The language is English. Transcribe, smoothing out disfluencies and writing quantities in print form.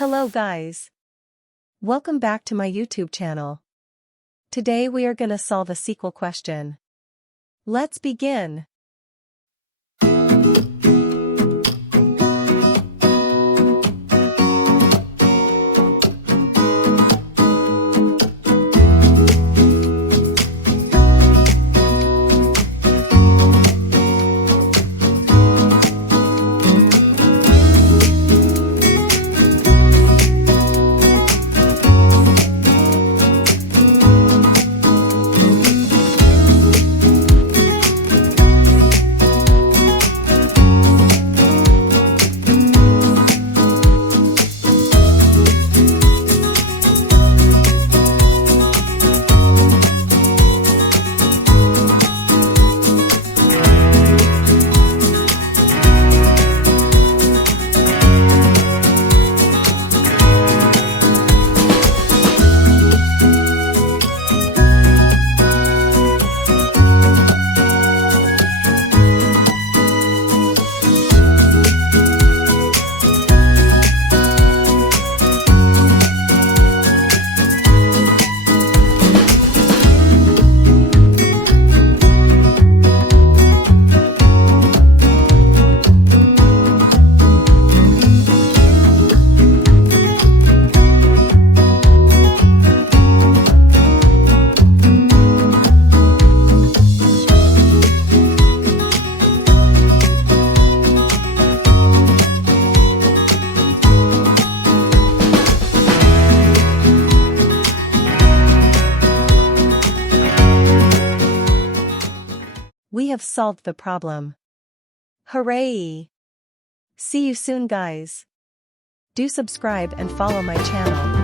Hello guys. Welcome back to my YouTube channel. Today we are gonna solve a SQL question. Let's begin. We have solved the problem. Hooray! See you soon guys. Do subscribe and follow my channel.